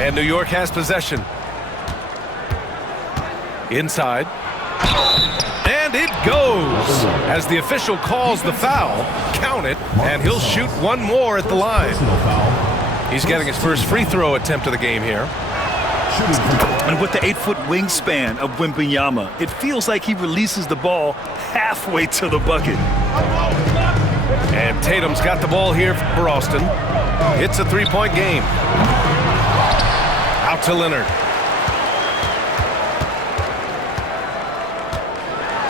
And New York has possession. Inside. And it goes. As the official calls the foul, count it, and he'll shoot one more at the line. He's getting his first free throw attempt of the game here. And with the 8-foot wingspan of Wembanyama, it feels like he releases the ball halfway to the bucket. And Tatum's got the ball here for Austin. It's a three-point game. Out to Leonard.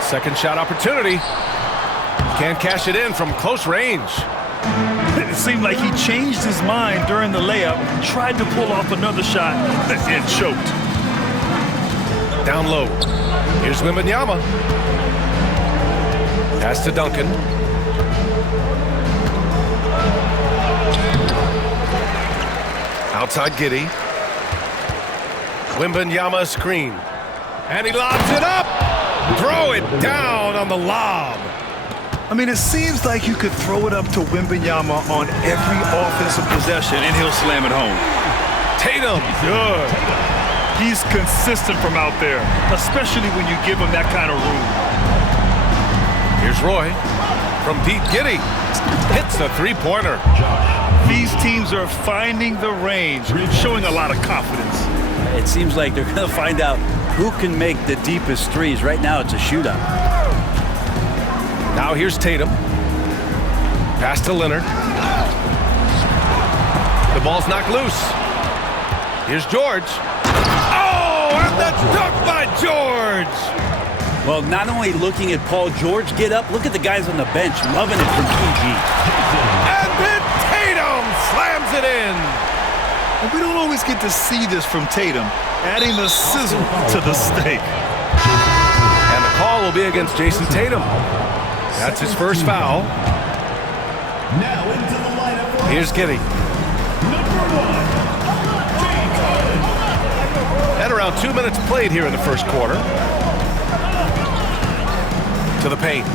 Second shot opportunity. Can't cash it in from close range. It seemed like he changed his mind during the layup, tried to pull off another shot, and choked. Down low. Here's Wembanyama. Pass to Duncan. Outside Giddey. Wembanyama screen. And he lobs it up. Throw it down on the lob. I mean, it seems like you could throw it up to Wembanyama on every offensive possession, and he'll slam it home. Tatum, good. He's consistent from out there, especially when you give him that kind of room. Here's Roy from deep. Giddey hits the three-pointer. These teams are finding the range, showing a lot of confidence. It seems like they're going to find out who can make the deepest threes. Right now, it's a shootout. Now here's Tatum. Pass to Leonard. The ball's knocked loose. Here's George. Oh, and the dunk by George! Well, not only looking at Paul George get up, look at the guys on the bench loving it from PG. And then Tatum slams it in. And we don't always get to see this from Tatum, adding the sizzle to the steak. And the call will be against Jason Tatum. That's his first foul. Now into the lineup. Here's Giddey. Number 1. At around 2 minutes played here in the first quarter. To the paint.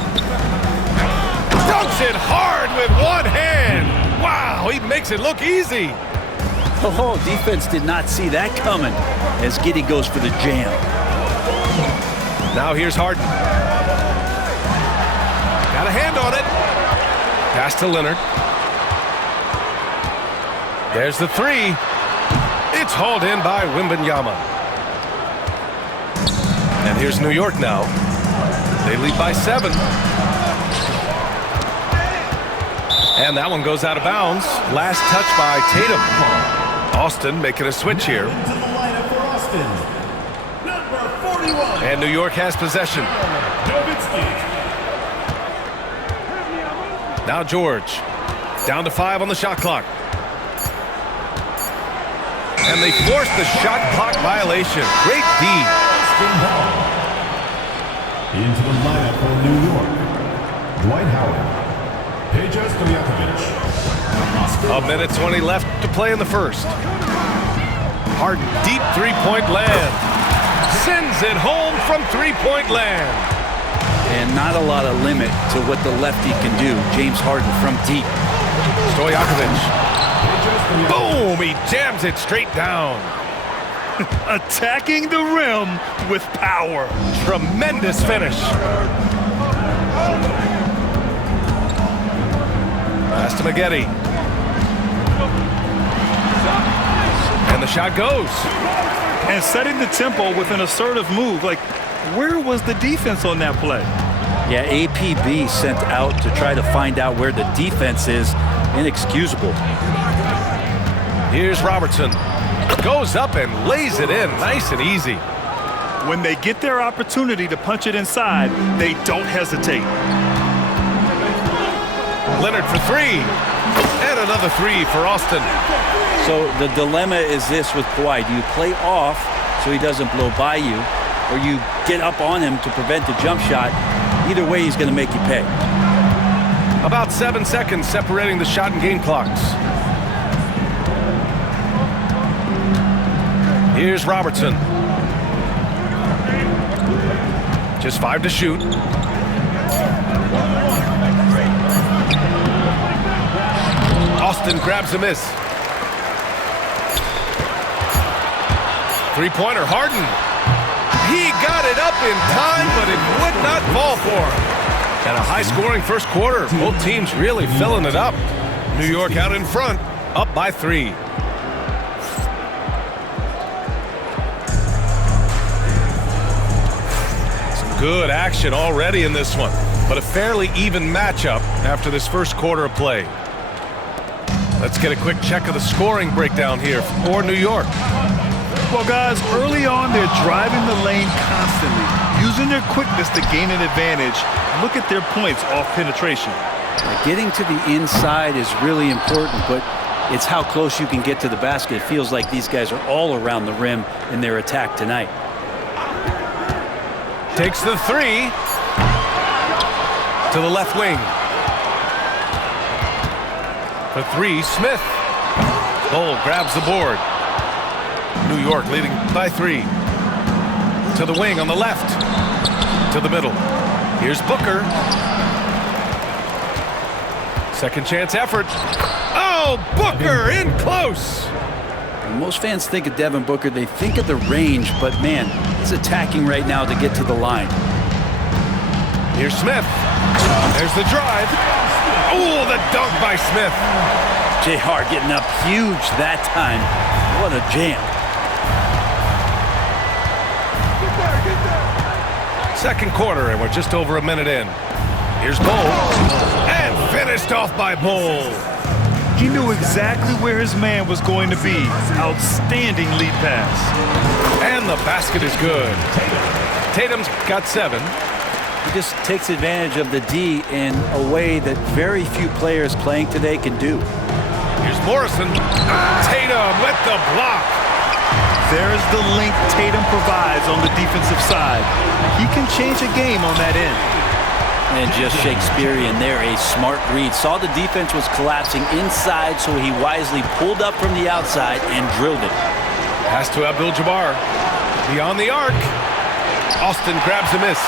Dunks it hard with one hand. Wow, he makes it look easy. Oh, defense did not see that coming as Giddey goes for the jam. Now here's Harden. Got a hand on it. Pass to Leonard. There's the three. It's hauled in by Wembanyama. And here's New York now. They lead by 7. And that one goes out of bounds. Last touch by Tatum. Austin making a switch here. Into the lineup for Austin. Number 41. And New York has possession. Nowitzki. Now George. Down to 5 on the shot clock. And they force the shot clock violation. Great D. Into the lineup for New York. Dwight Howard. Peja Stojakovic. A minute 20 left to play in the first. Harden, deep three-point land. Sends it home from three-point land. And not a lot of limit to what the lefty can do. James Harden from deep. Stojakovic. Boom! He jams it straight down. Attacking the rim with power. Tremendous finish. Pass to Maggette. And the shot goes. And setting the tempo with an assertive move. Like, where was the defense on that play? Yeah, APB sent out to try to find out where the defense is. Inexcusable. Here's Robertson. Goes up and lays it in nice and easy. When they get their opportunity to punch it inside, they don't hesitate. Leonard for 3. And another 3 for Austin. So the dilemma is this with Kawhi. Do you play off so he doesn't blow by you, or you get up on him to prevent the jump shot? Either way, he's going to make you pay. About 7 seconds separating the shot and game clocks. Here's Robertson. Just 5 to shoot. Austin grabs a miss. Three-pointer, Harden. He got it up in time, but it would not fall for him. And a high-scoring first quarter. Both teams really filling it up. New York out in front, up by 3. Some good action already in this one, but a fairly even matchup after this first quarter of play. Let's get a quick check of the scoring breakdown here for New York. Well, guys, early on, they're driving the lane constantly, using their quickness to gain an advantage. Look at their points off penetration. Getting to the inside is really important, but it's how close you can get to the basket. It feels like these guys are all around the rim in their attack tonight. Takes the 3 to the left wing. For 3, Smith. Bol grabs the board. New York leading by 3. To the wing on the left. To the middle. Here's Booker. Second chance effort. Oh, Booker in close. When most fans think of Devin Booker, they think of the range, but man, he's attacking right now to get to the line. Here's Smith. There's the drive. Oh, the dunk by Smith. JR getting up huge that time. What a jam. Second quarter, and we're just over a minute in. Here's Bol. And finished off by Bol. He knew exactly where his man was going to be. Outstanding lead pass. And the basket is good. Tatum's got 7. He just takes advantage of the D in a way that very few players playing today can do. Here's Morrison. Tatum with the block. There's the link Tatum provides on the defensive side. He can change a game on that end. And just Shakespearean there, a smart read. Saw the defense was collapsing inside, so he wisely pulled up from the outside and drilled it. Pass to Abdul-Jabbar. Beyond the arc. Austin grabs a miss.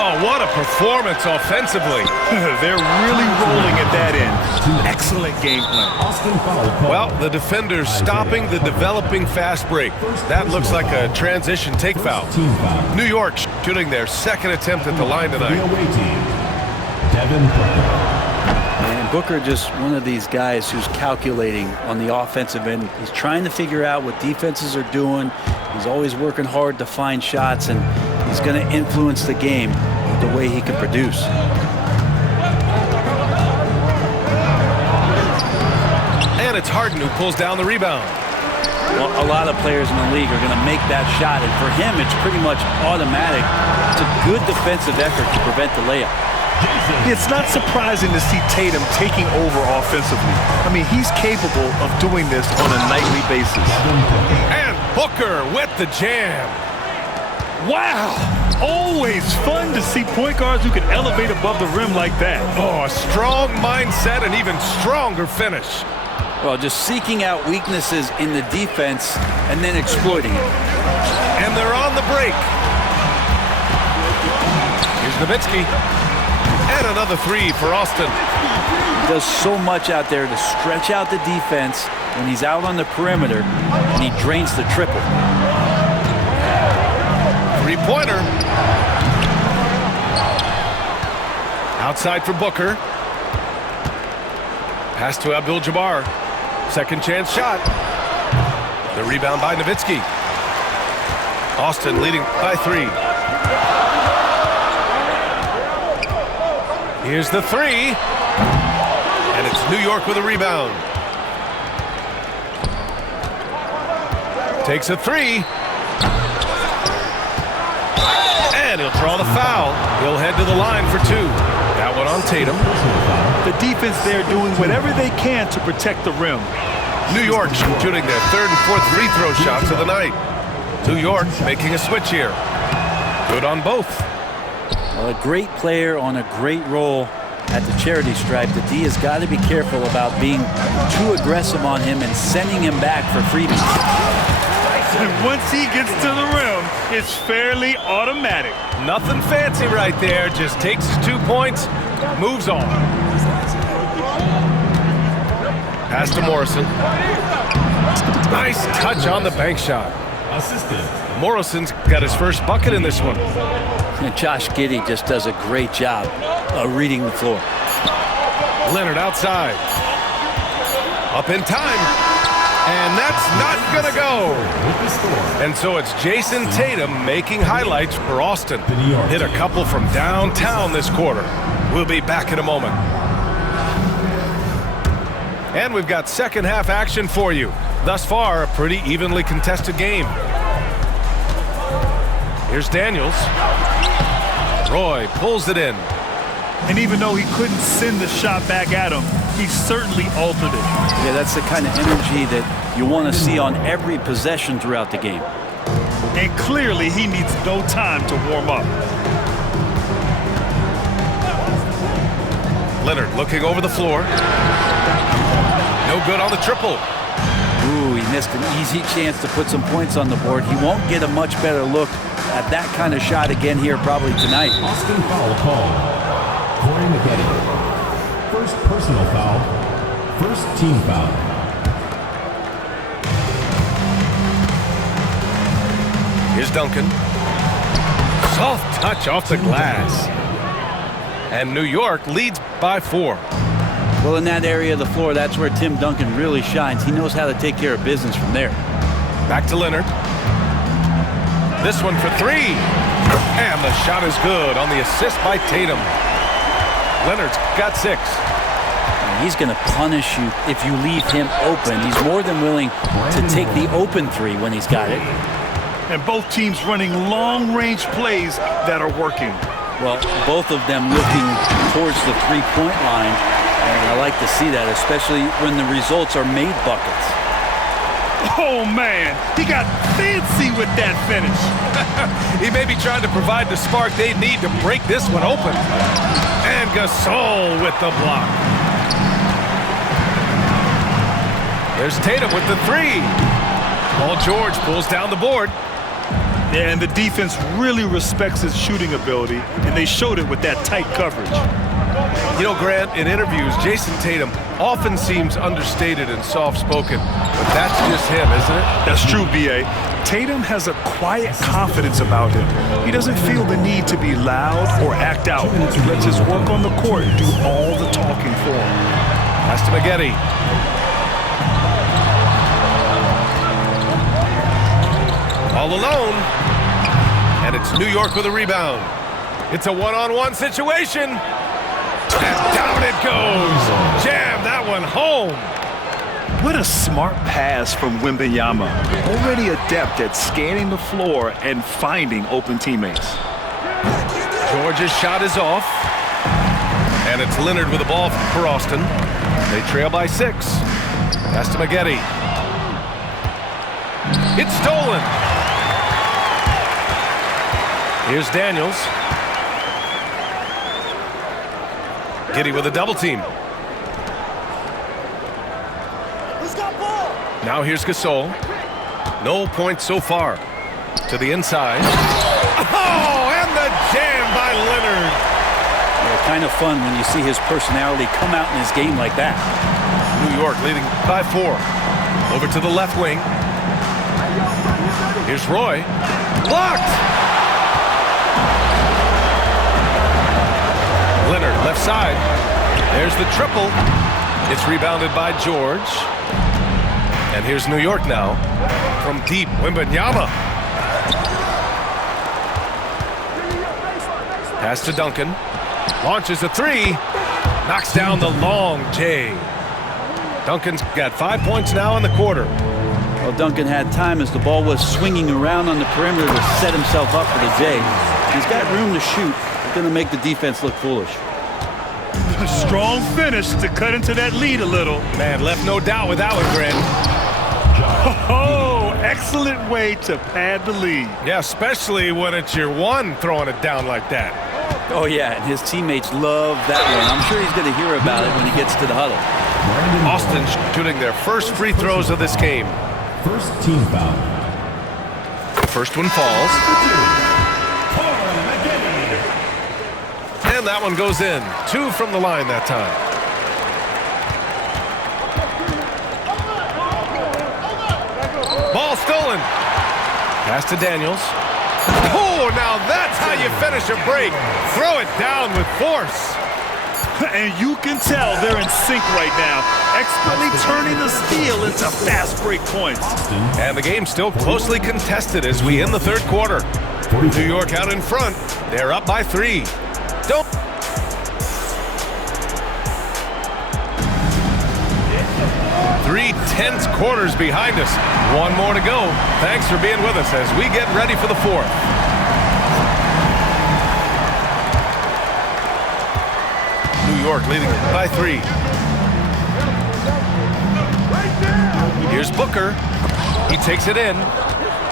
Oh, what a performance offensively. They're really rolling at that end. Excellent game plan. Well, the defenders stopping the developing fast break. That looks like a transition take foul. New York shooting their second attempt at the line tonight. Devin Booker. And Booker just one of these guys who's calculating on the offensive end. He's trying to figure out what defenses are doing. He's always working hard to find shots, and he's going to influence the game the way he can produce. And it's Harden who pulls down the rebound. Well, a lot of players in the league are going to make that shot, and for him, it's pretty much automatic. It's a good defensive effort to prevent the layup. It's not surprising to see Tatum taking over offensively. I mean, he's capable of doing this on a nightly basis. And Booker with the jam. Wow! Always fun to see point guards who can elevate above the rim like that. Oh, a strong mindset and even stronger finish. Well, just seeking out weaknesses in the defense and then exploiting it. And they're on the break. Here's Nowitzki. And another 3 for Austin. He does so much out there to stretch out the defense when he's out on the perimeter, and he drains the triple. Three-pointer. Outside for Booker. Pass to Abdul-Jabbar. Second chance shot. The rebound by Nowitzki. Austin leading by 3. Here's the 3. And it's New York with a rebound. Takes a 3. And he'll draw the foul. He'll head to the line for 2. That one on Tatum. The defense there doing whatever they can to protect the rim. New York shooting their third and fourth free throw shots of the night. New York making a switch here. Good on both. Well, a great player on a great role at the charity stripe. The D has got to be careful about being too aggressive on him and sending him back for freebies. And once he gets to the rim, it's fairly automatic. Nothing fancy right there. Just takes his 2 points, moves on. Pass to Morrison. Nice touch on the bank shot. Assistant. Morrison's got his first bucket in this one. And Josh Giddey just does a great job of reading the floor. Leonard outside. Up in time. And that's not going to go. And so it's Jason Tatum making highlights for Austin. Hit a couple from downtown this quarter. We'll be back in a moment. And we've got second half action for you. Thus far, a pretty evenly contested game. Here's Daniels. Roy pulls it in. And even though he couldn't send the shot back at him, he certainly altered it. Yeah, that's the kind of energy that you want to see on every possession throughout the game. And clearly he needs no time to warm up. Leonard looking over the floor. No good on the triple. Ooh, he missed an easy chance to put some points on the board. He won't get a much better look at that kind of shot again here probably tonight. Austin foul called. Corey McGetty. First personal foul. First team foul. Here's Duncan. Soft touch off the glass. And New York leads by 4. Well, in that area of the floor, that's where Tim Duncan really shines. He knows how to take care of business from there. Back to Leonard. This one for 3. And the shot is good on the assist by Tatum. Leonard's got 6. He's going to punish you if you leave him open. He's more than willing to take the open 3 when he's got it. And both teams running long-range plays that are working. Well, both of them looking towards the three-point line. And I like to see that, especially when the results are made buckets. Oh, man, he got fancy with that finish. He may be trying to provide the spark they need to break this one open. And Gasol with the block. There's Tatum with the 3. Paul George pulls down the board. Yeah, and the defense really respects his shooting ability, and they showed it with that tight coverage. You know, Grant, in interviews, Jason Tatum often seems understated and soft-spoken, but that's just him, isn't it? That's true, B.A. Tatum has a quiet confidence about him. He doesn't feel the need to be loud or act out. He lets his work on the court do all the talking for him. Pass to McGetty. All alone. And it's New York with a rebound. It's a one-on-one situation. And down it goes. Jam that one home. What a smart pass from Wembanyama. Already adept at scanning the floor and finding open teammates. George's shot is off. And it's Leonard with the ball for Austin. They trail by 6. Pass to McGetty. It's stolen. Here's Daniels. Giddey with a double team. Now here's Gasol. No points so far. To the inside. Oh, and the jam by Leonard. Yeah, kind of fun when you see his personality come out in his game like that. New York leading by 4. Over to the left wing. Here's Roy. Blocked. Leonard, left side. There's the triple. It's rebounded by George. And here's New York now. From deep, Wembanyama. Pass to Duncan. Launches a 3. Knocks down the long J. Duncan's got 5 points now in the quarter. Well, Duncan had time as the ball was swinging around on the perimeter to set himself up for the J. He's got room to shoot. It's going to make the defense look foolish. A strong finish to cut into that lead a little. Man, left no doubt with that one, Grant. Oh, excellent way to pad the lead. Yeah, especially when it's your one throwing it down like that. Oh, yeah, and his teammates love that one. I'm sure he's going to hear about it when he gets to the huddle. Austin shooting their first free throws of this game. First team foul. First one falls. And that one goes in. 2 from the line that time. stolen. Pass to Daniels. Oh, now that's how you finish a break. Throw it down with force. And you can tell they're in sync right now, expertly turning the steal into fast break points. And the game's still closely contested as we end the third quarter. New York out in front. They're up by 3. Don't. Three tense quarters behind us. One more to go. Thanks for being with us as we get ready for the fourth. New York leading by 3. Here's Booker. He takes it in.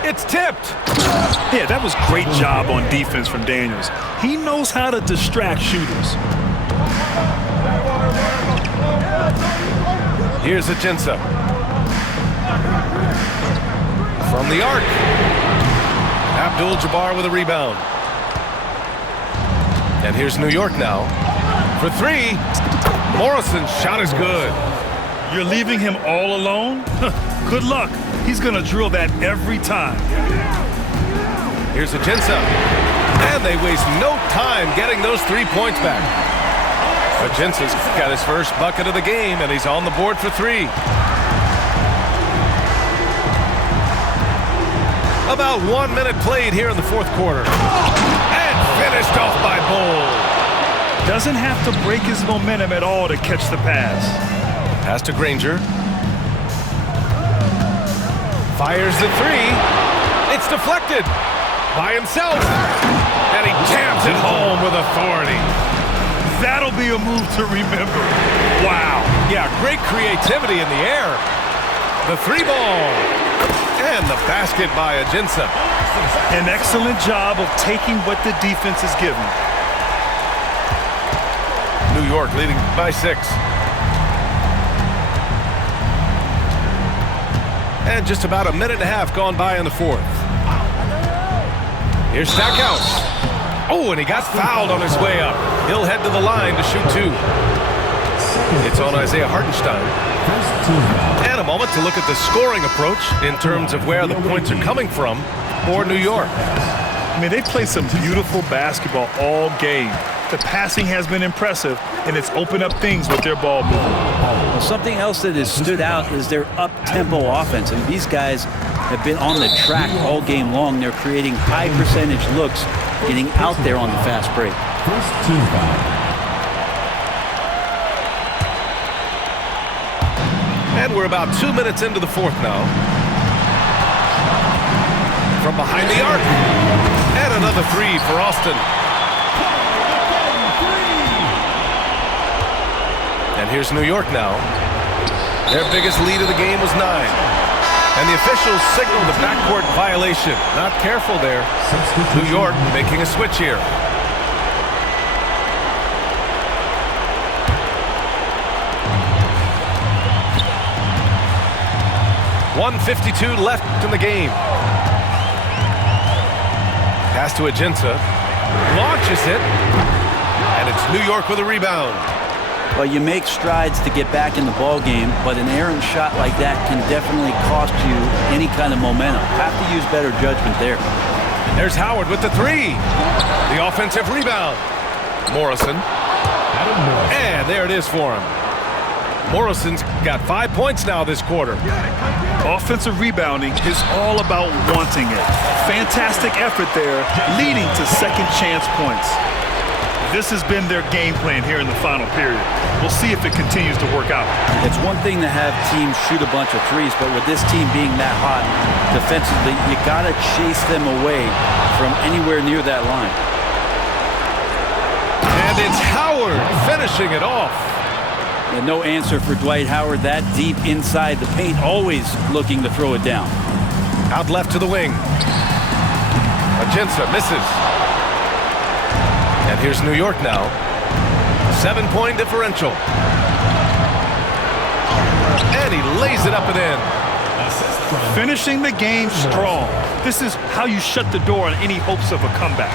It's tipped. Yeah, that was great job on defense from Daniels. He knows how to distract shooters. Here's Ajinça. From the arc. Abdul-Jabbar with a rebound. And here's New York now. For 3. Morrison's shot is good. You're leaving him all alone? Good luck. He's going to drill that every time. Here's Ajinça. And they waste no time getting those 3 points back. Ajinça's got his first bucket of the game, and he's on the board for 3. About 1 minute played here in the fourth quarter. And finished off by Bull. Doesn't have to break his momentum at all to catch the pass. Pass to Granger. Fires the 3. It's deflected by himself. And he jams it home with authority. That'll be a move to remember. Wow. Yeah, great creativity in the air. The 3 ball. And the basket by Ajinça. An excellent job of taking what the defense is giving. New York leading by 6. And just about a minute and a half gone by in the fourth. Here's Stackhouse. Oh, and he got fouled on his way up. He'll head to the line to shoot 2. It's on Isaiah Hartenstein. And a moment to look at the scoring approach in terms of where the points are coming from for New York. I mean, they play some beautiful basketball all game. The passing has been impressive, and it's opened up things with their ball movement. Well, something else that has stood out is their up-tempo offense. I mean, these guys have been on the track all game long. They're creating high-percentage looks, getting out there on the fast break. First team foul. And we're about 2 minutes into the fourth now. From behind the arc. And another 3 for Austin. And here's New York now. Their biggest lead of the game was 9. And the officials signaled the backcourt violation. Not careful there. New York making a switch here. .152 left in the game. Pass to Ajinça. Launches it. And it's New York with a rebound. Well, you make strides to get back in the ball game, but an errant shot like that can definitely cost you any kind of momentum. Have to use better judgment there. There's Howard with the 3. The offensive rebound. Morrison. And there it is for him. Morrison's got 5 points now this quarter. Offensive rebounding is all about wanting it. Fantastic effort there, leading to second chance points. This has been their game plan here in the final period. We'll see if it continues to work out. It's one thing to have teams shoot a bunch of threes, but with this team being that hot defensively, you got to chase them away from anywhere near that line. And it's Howard finishing it off. And no answer for Dwight Howard that deep inside the paint, always looking to throw it down. Out left to the wing. Ajinça misses. And here's New York now. 7-point differential. And he lays it up and in. Finishing the game strong. This is how you shut the door on any hopes of a comeback.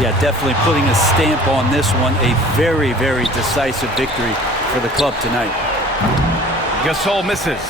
Yeah, definitely putting a stamp on this one. A very, very decisive victory for the club tonight. Gasol misses.